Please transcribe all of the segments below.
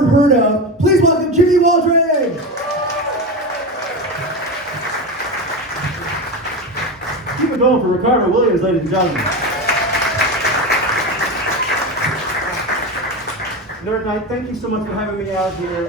never heard of. Please welcome Jimmy Waldron! Keep it going for Ricardo Williams, ladies and gentlemen. Nerd Night, thank you so much for having me out here.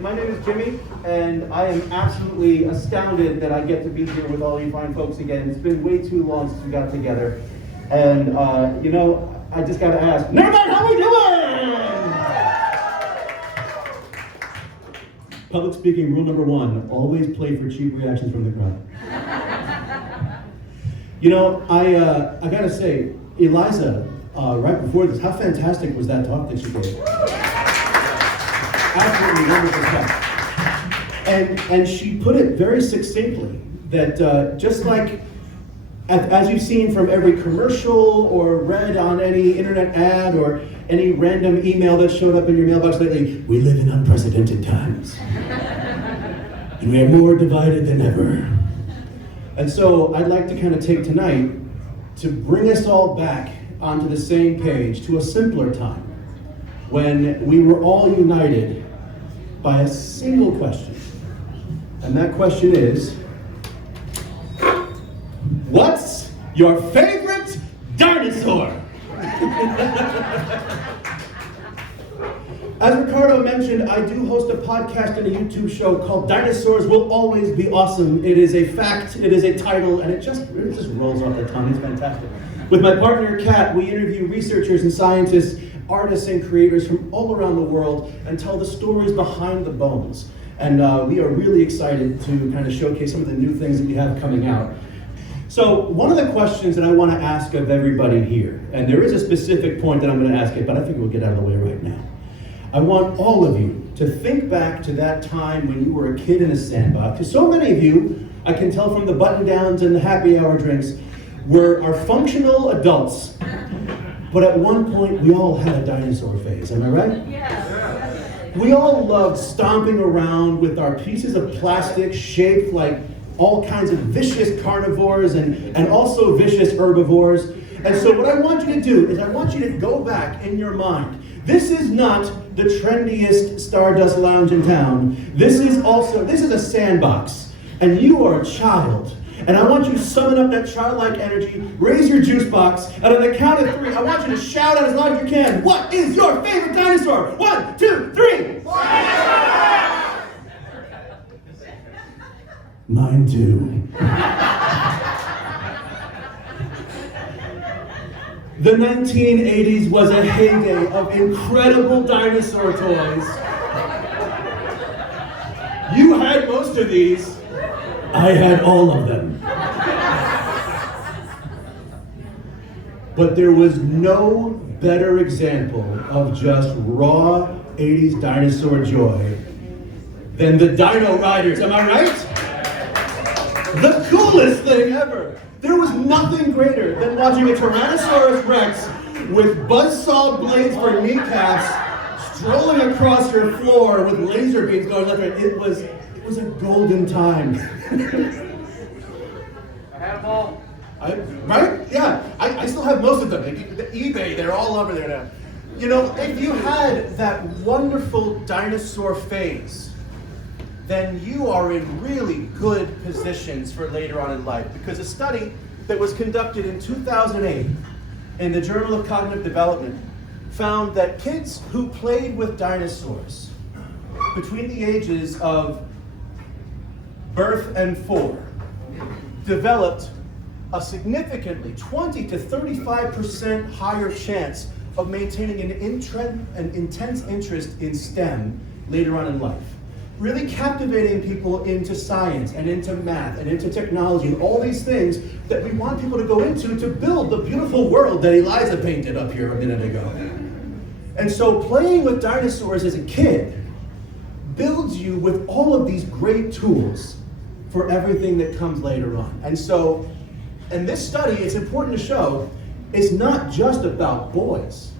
My name is Jimmy, and I am absolutely astounded that I get to be here with all you fine folks again. It's been way too long since we got together. And, you know, I just got to ask, Nerd Night, how we doing? Public speaking rule number 1, always play for cheap reactions from the crowd. You know, I got to say, Eliza, right before this, how fantastic was that talk that she gave? Absolutely wonderful stuff. And she put it very succinctly that just like, as you've seen from every commercial or read on any internet ad or any random email that showed up in your mailbox lately, we live in unprecedented times. And we are more divided than ever. And so I'd like to kind of take tonight to bring us all back onto the same page to a simpler time when we were all united by a single question. And that question is, what's your favorite dinosaur? As Ricardo mentioned, I do host a podcast and a YouTube show called Dinosaurs Will Always Be Awesome. It is a fact, it is a title, and it just rolls off the tongue. It's fantastic. With my partner, Kat, we interview researchers and scientists, artists and creators from all around the world and tell the stories behind the bones. And we are really excited to kind of showcase some of the new things that we have coming out. So one of the questions that I want to ask of everybody here, and there is a specific point that I'm going to ask it, but I think we'll get out of the way right now. I want all of you to think back to that time when you were a kid in a sandbox, because so many of you, I can tell from the button-downs and the happy hour drinks, are functional adults. But at one point, we all had a dinosaur phase, am I right? Yeah. We all loved stomping around with our pieces of plastic shaped like all kinds of vicious carnivores and also vicious herbivores. And so what I want you to do is I want you to go back in your mind. This is not the trendiest Stardust lounge in town. This is a sandbox. And you are a child. And I want you to summon up that childlike energy, raise your juice box, and on the count of 3, I want you to shout out as loud as you can, what is your favorite dinosaur? 1, 2, 3! Mine too. The 1980s was a heyday of incredible dinosaur toys. You had most of these. I had all of them. But there was no better example of just raw 80s dinosaur joy than the Dino Riders, am I right? The coolest thing ever. There was nothing greater than watching a Tyrannosaurus Rex with buzzsaw blades for kneecaps strolling across your floor with laser beams going left and right. It was a golden time. I had them all. Right? Yeah. I still have most of them. The eBay, they're all over there now. You know, if you had that wonderful dinosaur phase, then you are in really good positions for later on in life. Because a study that was conducted in 2008 in the Journal of Cognitive Development found that kids who played with dinosaurs between the ages of birth and 4 developed a significantly 20 to 35% higher chance of maintaining an intense interest in STEM later on in life. Really captivating people into science and into math and into technology and all these things that we want people to go into to build the beautiful world that Eliza painted up here a minute ago. And so playing with dinosaurs as a kid builds you with all of these great tools for everything that comes later on. And so, in this study, it's important to show it's not just about boys.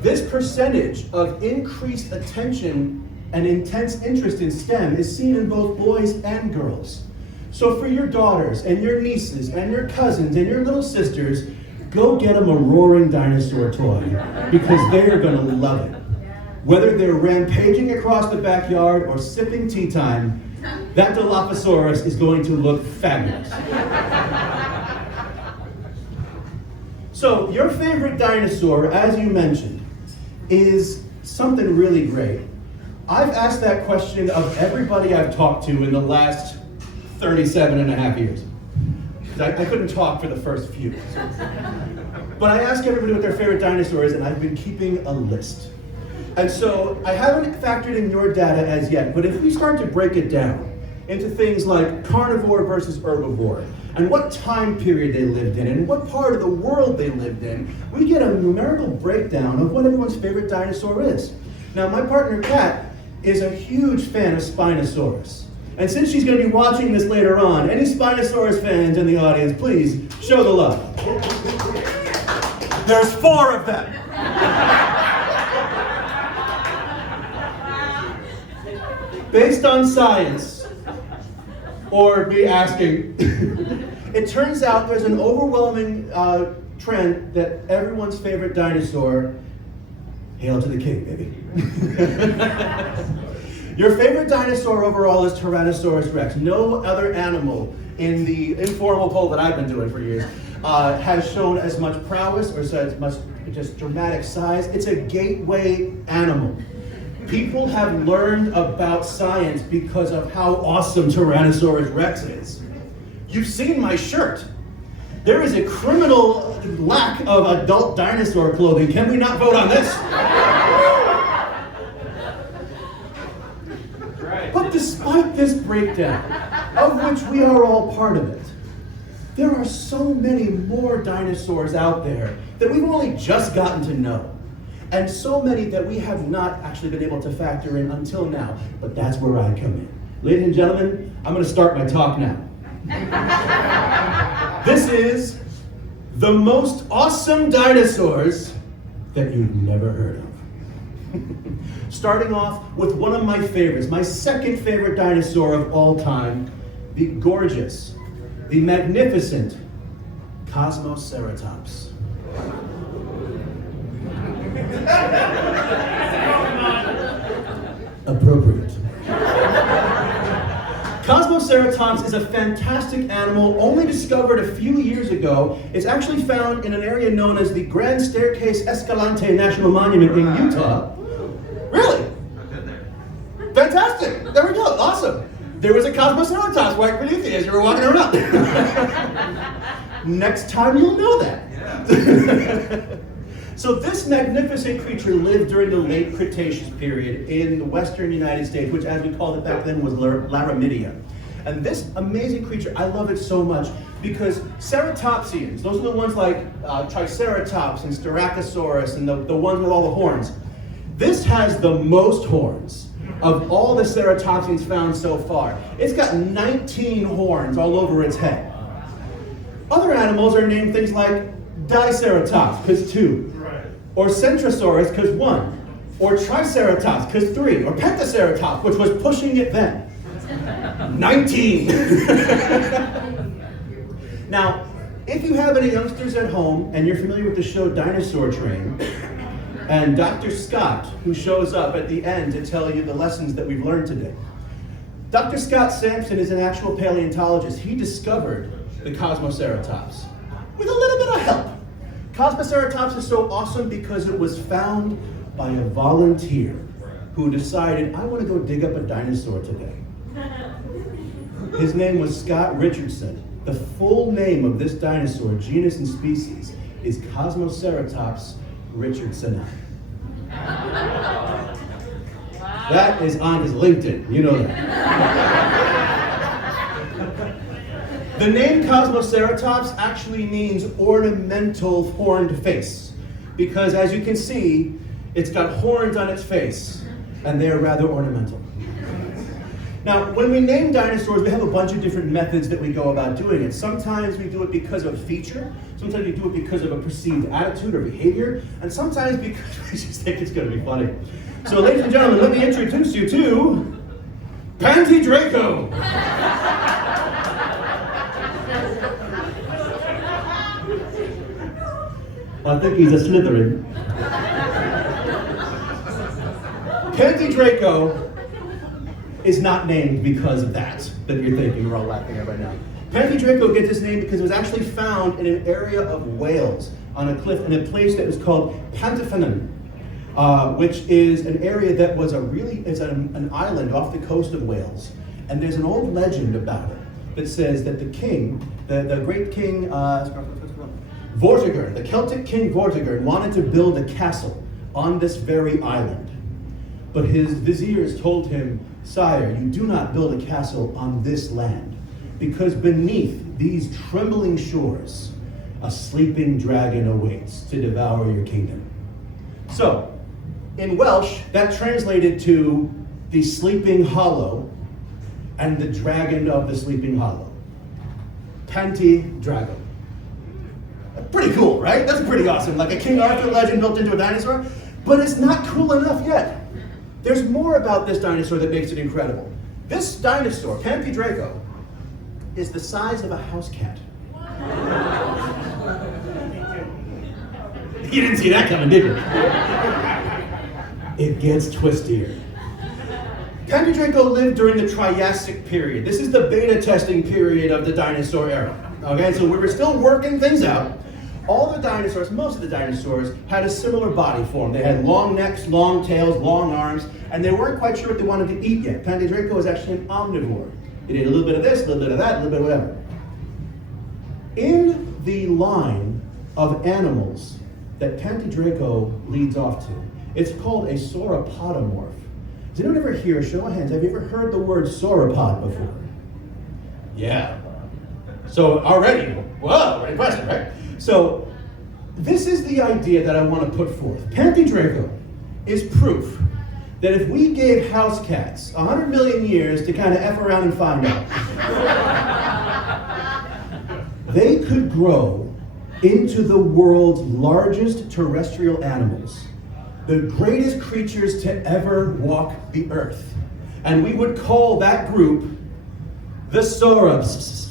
This percentage of increased attention and intense interest in STEM is seen in both boys and girls. So for your daughters and your nieces and your cousins and your little sisters, go get them a roaring dinosaur toy because they are gonna love it. Whether they're rampaging across the backyard or sipping tea time, that Dilophosaurus is going to look fabulous. So, your favorite dinosaur, as you mentioned, is something really great. I've asked that question of everybody I've talked to in the last 37 and a half years. I couldn't talk for the first few. But I ask everybody what their favorite dinosaur is, and I've been keeping a list. And so I haven't factored in your data as yet, but if we start to break it down into things like carnivore versus herbivore, and what time period they lived in, and what part of the world they lived in, we get a numerical breakdown of what everyone's favorite dinosaur is. Now, my partner, Kat, is a huge fan of Spinosaurus. And since she's going to be watching this later on, any Spinosaurus fans in the audience, please show the love. There's 4 of them. Based on science, or me asking, it turns out there's an overwhelming trend that everyone's favorite dinosaur, hail to the king, baby. Your favorite dinosaur overall is Tyrannosaurus rex. No other animal in the informal poll that I've been doing for years has shown as much prowess or as much just dramatic size. It's a gateway animal. People have learned about science because of how awesome Tyrannosaurus rex is. You've seen my shirt. There is a criminal lack of adult dinosaur clothing. Can we not vote on this? But despite this breakdown, of which we are all part of it, there are so many more dinosaurs out there that we've only just gotten to know. And so many that we have not actually been able to factor in until now. But that's where I come in. Ladies and gentlemen, I'm going to start my talk now. This is the most awesome dinosaurs that you've never heard of. Starting off with one of my favorites, my second favorite dinosaur of all time, the gorgeous, the magnificent Kosmoceratops. Appropriate. Kosmoceratops is a fantastic animal only discovered a few years ago. It's actually found in an area known as the Grand Staircase Escalante National Monument in Utah. Really? Fantastic. There we go. Awesome. There was a Kosmoceratops right beneath you as you were walking around. Next time you'll know that. So this magnificent creature lived during the late Cretaceous period in the western United States, which as we called it back then was Laramidia. And this amazing creature, I love it so much because ceratopsians, those are the ones like Triceratops and Styracosaurus and the ones with all the horns. This has the most horns of all the ceratopsians found so far. It's got 19 horns all over its head. Other animals are named things like Diceratops, because 2. Or Centrosaurus, because 1. Or Triceratops, because 3. Or Pentaceratops, which was pushing it then. 19! Now, if you have any youngsters at home and you're familiar with the show Dinosaur Train, and Dr. Scott, who shows up at the end to tell you the lessons that we've learned today. Dr. Scott Sampson is an actual paleontologist. He discovered the Kosmoceratops with a little bit of help. Kosmoceratops is so awesome because it was found by a volunteer who decided, I want to go dig up a dinosaur today. His name was Scott Richardson. The full name of this dinosaur, genus and species, is Kosmoceratops richardsoni. That is on his LinkedIn, you know that. The name Kosmoceratops actually means ornamental horned face, because as you can see, it's got horns on its face, and they're rather ornamental. Now, when we name dinosaurs, we have a bunch of different methods that we go about doing it. Sometimes we do it because of feature, sometimes we do it because of a perceived attitude or behavior, and sometimes because we just think it's going to be funny. So, ladies and gentlemen, let me introduce you to Pantydraco. I think he's a Slytherin. Pantydraco is not named because of that you're thinking. We're all laughing at right now. Pantydraco gets its name because it was actually found in an area of Wales on a cliff in a place that was called Pantydraco, which is an area that was an island off the coast of Wales. And there's an old legend about it that says that the king, the great king, Vortigern, the Celtic king Vortigern, wanted to build a castle on this very island. But his viziers told him, "Sire, you do not build a castle on this land, because beneath these trembling shores, a sleeping dragon awaits to devour your kingdom." So, in Welsh, that translated to the sleeping hollow and the dragon of the sleeping hollow. Pantydraco. Pretty cool, right? That's pretty awesome. Like a King Arthur legend built into a dinosaur. But it's not cool enough yet. There's more about this dinosaur that makes it incredible. This dinosaur, Pantydraco, is the size of a house cat. You didn't see that coming, did you? It gets twistier. Pantydraco lived during the Triassic period. This is the beta testing period of the dinosaur era. Okay, so we were still working things out. All the dinosaurs, most of the dinosaurs, had a similar body form. They had long necks, long tails, long arms, and they weren't quite sure what they wanted to eat yet. Pantydraco was actually an omnivore. It ate a little bit of this, a little bit of that, a little bit of whatever. In the line of animals that Pantydraco leads off to, it's called a sauropodomorph. Does anyone ever hear, show of hands, have you ever heard the word sauropod before? Yeah. So already, whoa, impressive, right? So this is the idea that I want to put forth. Pantydraco is proof that if we gave house cats 100 million years to kind of F around and find out, they could grow into the world's largest terrestrial animals, the greatest creatures to ever walk the earth. And we would call that group the Saurops.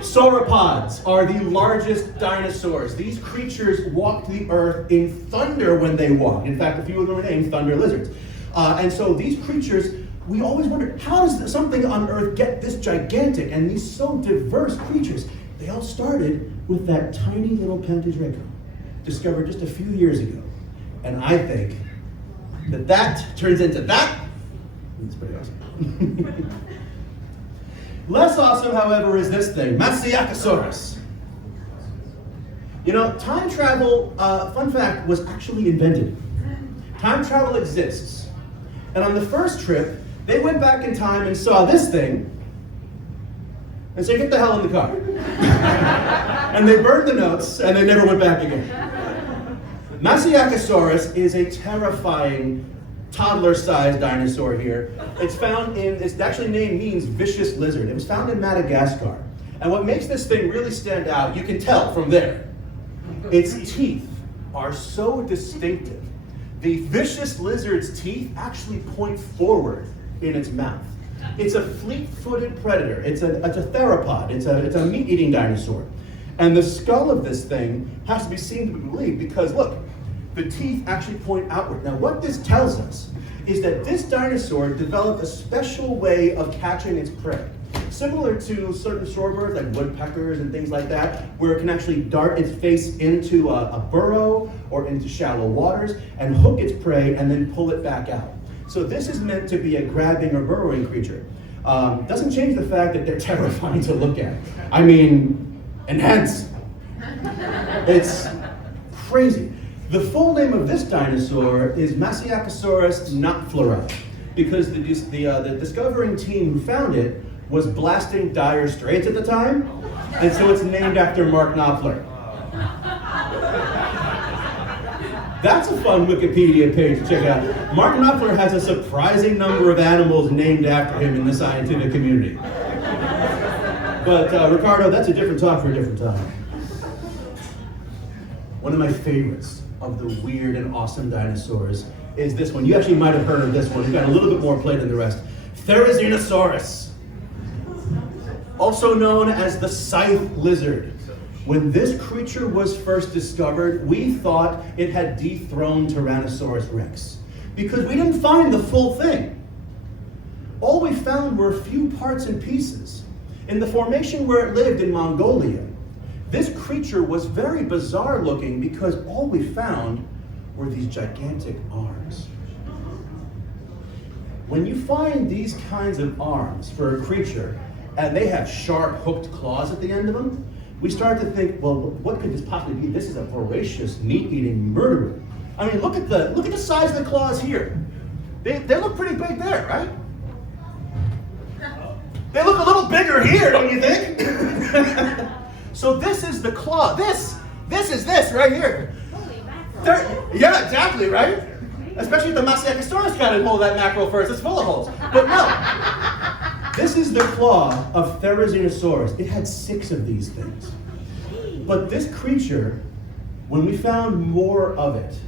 Sauropods are the largest dinosaurs. These creatures walked the earth in thunder when they walked. In fact, a few of them are named thunder lizards. And so these creatures, we always wondered, how does something on earth get this gigantic and these so diverse creatures? They all started with that tiny little Pantydraco, discovered just a few years ago. And I think that turns into that. It's pretty awesome. Less awesome, however, is this thing, Masiakasaurus. You know, time travel, fun fact, was actually invented. Time travel exists. And on the first trip, they went back in time and saw this thing and said, "Get the hell in the car." And they burned the notes and they never went back again. Masiakasaurus is a terrifying toddler-sized dinosaur here. It's actually name means vicious lizard. It was found in Madagascar. And what makes this thing really stand out, you can tell from there, its teeth are so distinctive. The vicious lizard's teeth actually point forward in its mouth. It's a fleet-footed predator. It's a theropod. It's a meat-eating dinosaur. And the skull of this thing has to be seen to be believed because, look, the teeth actually point outward. Now, what this tells us is that this dinosaur developed a special way of catching its prey. Similar to certain shorebirds like woodpeckers and things like that, where it can actually dart its face into a burrow or into shallow waters and hook its prey and then pull it back out. So this is meant to be a grabbing or burrowing creature. Doesn't change the fact that they're terrifying to look at. I mean, enhance. It's crazy. The full name of this dinosaur is Masiakasaurus knopfleri, because the discovering team who found it was blasting Dire Straits at the time, and so it's named after Mark Knopfler. That's a fun Wikipedia page to check out. Mark Knopfler has a surprising number of animals named after him in the scientific community. But Ricardo, that's a different talk for a different time. One of my favorites of the weird and awesome dinosaurs is this one. You actually might have heard of this one. It's got a little bit more play than the rest. Therizinosaurus, also known as the scythe lizard, When this creature was first discovered, we thought it had dethroned Tyrannosaurus rex because we didn't find the full thing. All we found were a few parts and pieces. In the formation where it lived in Mongolia, this creature was very bizarre looking because all we found were these gigantic arms. When you find these kinds of arms for a creature, and they have sharp hooked claws at the end of them, we start to think, well, what could this possibly be? This is a voracious, meat-eating murderer. I mean, look at the size of the claws here. They look pretty big there, right? They look a little bigger here, don't you think? So this is the claw. This is this right here. Yeah, exactly, right? Especially if the Masiakasaurus got to pull that mackerel first. It's full of holes. But no. This is the claw of Therizinosaurus. It had 6 of these things. But this creature, when we found more of it,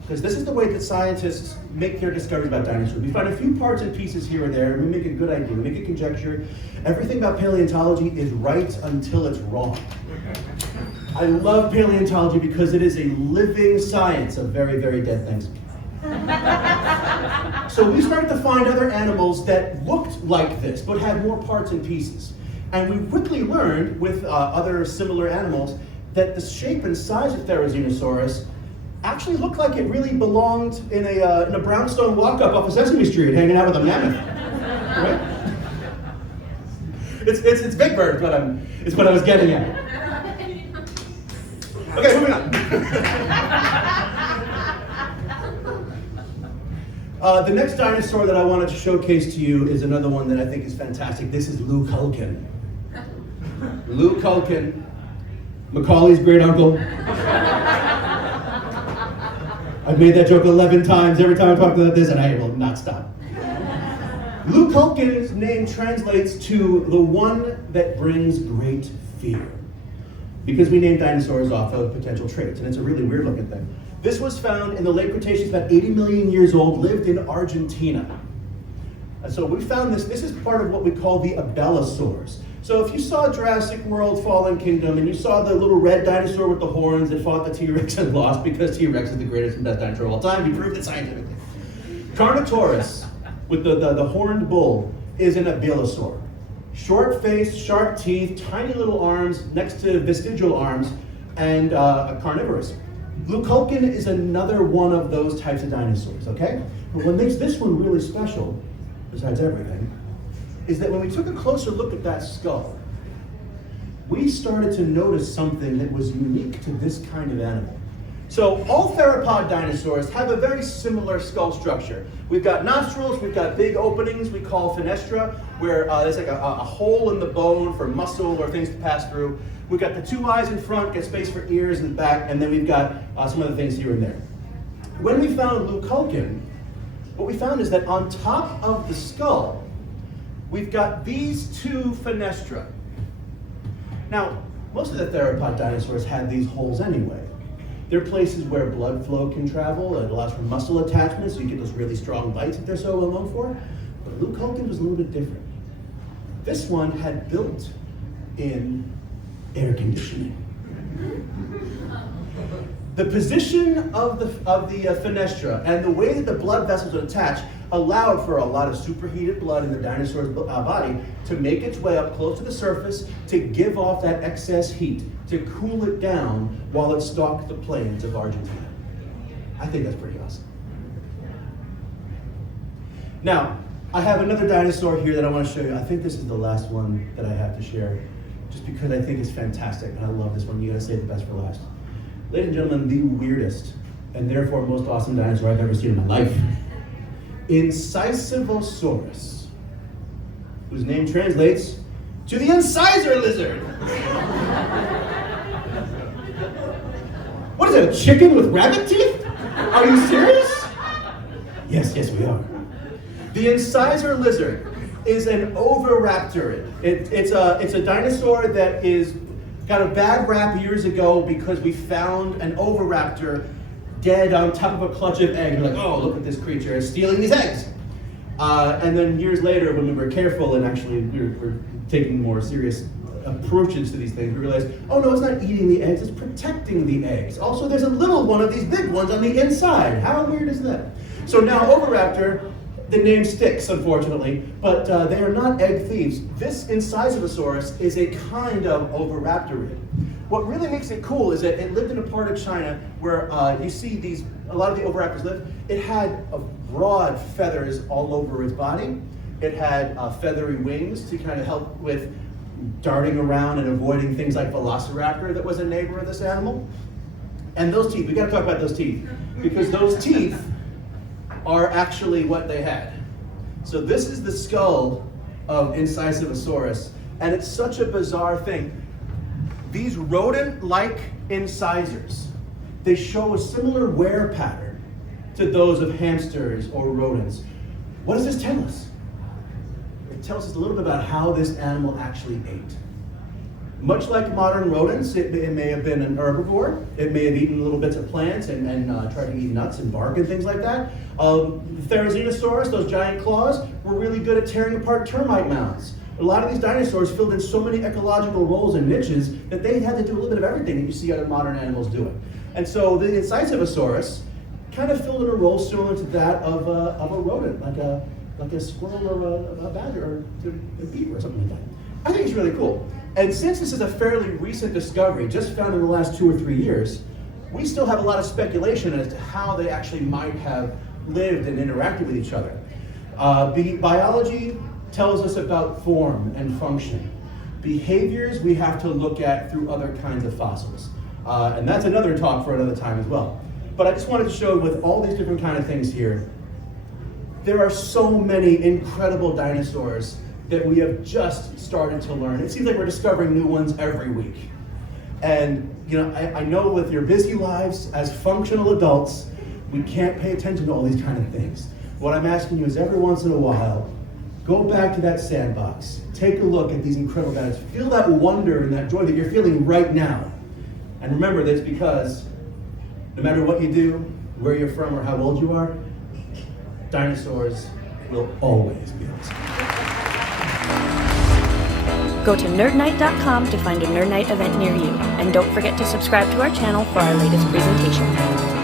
because this is the way that scientists make their discoveries about dinosaurs. We find a few parts and pieces here or there, and we make a good idea, we make a conjecture. Everything about paleontology is right until it's wrong. I love paleontology because it is a living science of very, very dead things. So we started to find other animals that looked like this, but had more parts and pieces. And we quickly learned with other similar animals that the shape and size of Therizinosaurus actually looked like it really belonged in a brownstone walk-up off of Sesame Street, hanging out with a mammoth. Right? It's Big Bird, is what I was getting at. Okay, moving on. The next dinosaur that I wanted to showcase to you is another one that I think is fantastic. This is Llukalkan. Llukalkan, Macaulay's great uncle. I've made that joke 11 times every time I talk about this, and I will not stop. Llukalkan's name translates to the one that brings great fear, because we named dinosaurs off of potential traits, and it's a really weird looking thing. This was found in the late Cretaceous, about 80 million years old, lived in Argentina. And so we found this is part of what we call the Abelisaurs. So if you saw Jurassic World Fallen Kingdom and you saw the little red dinosaur with the horns that fought the T-Rex and lost because T-Rex is the greatest and best dinosaur of all time, we proved it scientifically. Carnotaurus, with the horned bull, is an Abelisaur. Short face, sharp teeth, tiny little arms next to vestigial arms, and carnivorous. Llukalkan is another one of those types of dinosaurs, okay? But what makes this one really special, besides everything, is that when we took a closer look at that skull, we started to notice something that was unique to this kind of animal. So all theropod dinosaurs have a very similar skull structure. We've got nostrils, we've got big openings we call fenestra, where there's like a hole in the bone for muscle or things to pass through. We've got the 2 eyes in front, get space for ears in the back, and then we've got some other things here and there. When we found Llukalkan, what we found is that on top of the skull, we've got these 2 fenestra. Now, most of the theropod dinosaurs had these holes anyway. They're places where blood flow can travel. It allows for muscle attachment, so you get those really strong bites that they're so well known for. But Llukalkan was a little bit different. This one had built-in air conditioning. The position of the fenestra and the way that the blood vessels would attach allowed for a lot of superheated blood in the dinosaur's body to make its way up close to the surface to give off that excess heat, to cool it down while it stalked the plains of Argentina. I think that's pretty awesome. Now, I have another dinosaur here that I want to show you. I think this is the last one that I have to share, just because I think it's fantastic, and I love this one. You gotta save the best for last. Ladies and gentlemen, the weirdest, and therefore most awesome dinosaur I've ever seen in my life. Incisivosaurus, whose name translates to the incisor lizard. What is it, a chicken with rabbit teeth? Are you serious? Yes, we are. The incisor lizard is an oviraptor. It's a dinosaur that got a bad rap years ago because we found an oviraptor dead on top of a clutch of eggs. We're like, oh, look at this creature, it's stealing these eggs. And then years later, when we were careful and actually we were taking more serious approaches to these things, we realize, oh no, it's not eating the eggs, it's protecting the eggs. Also, there's a little one of these big ones on the inside. How weird is that? So now Oviraptor, the name sticks, unfortunately, but they are not egg thieves. This Incisivosaurus is a kind of Oviraptorid. What really makes it cool is that it lived in a part of China where you see a lot of the Oviraptors live. It had broad feathers all over its body. It had feathery wings to kind of help with darting around and avoiding things like Velociraptor that was a neighbor of this animal. And those teeth, we gotta talk about those teeth, because those teeth are actually what they had. So this is the skull of Incisivosaurus, and it's such a bizarre thing. These rodent-like incisors, they show a similar wear pattern to those of hamsters or rodents. What does this tell us? It tells us a little bit about how this animal actually ate. Much like modern rodents, it may have been an herbivore. It may have eaten little bits of plants and tried to eat nuts and bark and things like that. Therizinosaurus, those giant claws, were really good at tearing apart termite mounds. A lot of these dinosaurs filled in so many ecological roles and niches that they had to do a little bit of everything that you see other modern animals doing. And so the Incisivosaurus kind of filled in a role similar to that of a rodent, like a squirrel or a badger or a beaver or something like that. I think it's really cool. And since this is a fairly recent discovery, just found in the last 2 or 3 years, we still have a lot of speculation as to how they actually might have lived and interacted with each other. Biology tells us about form and function. Behaviors we have to look at through other kinds of fossils. And that's another talk for another time as well. But I just wanted to show with all these different kind of things here, there are so many incredible dinosaurs that we have just started to learn. It seems like we're discovering new ones every week. And I know with your busy lives as functional adults, we can't pay attention to all these kind of things. What I'm asking you is every once in a while, go back to that sandbox, take a look at these incredible guys, feel that wonder and that joy that you're feeling right now. And remember this, because no matter what you do, where you're from or how old you are, dinosaurs will always be awesome. Go to nerdnite.com to find a Nerd Nite event near you, and don't forget to subscribe to our channel for our latest presentation.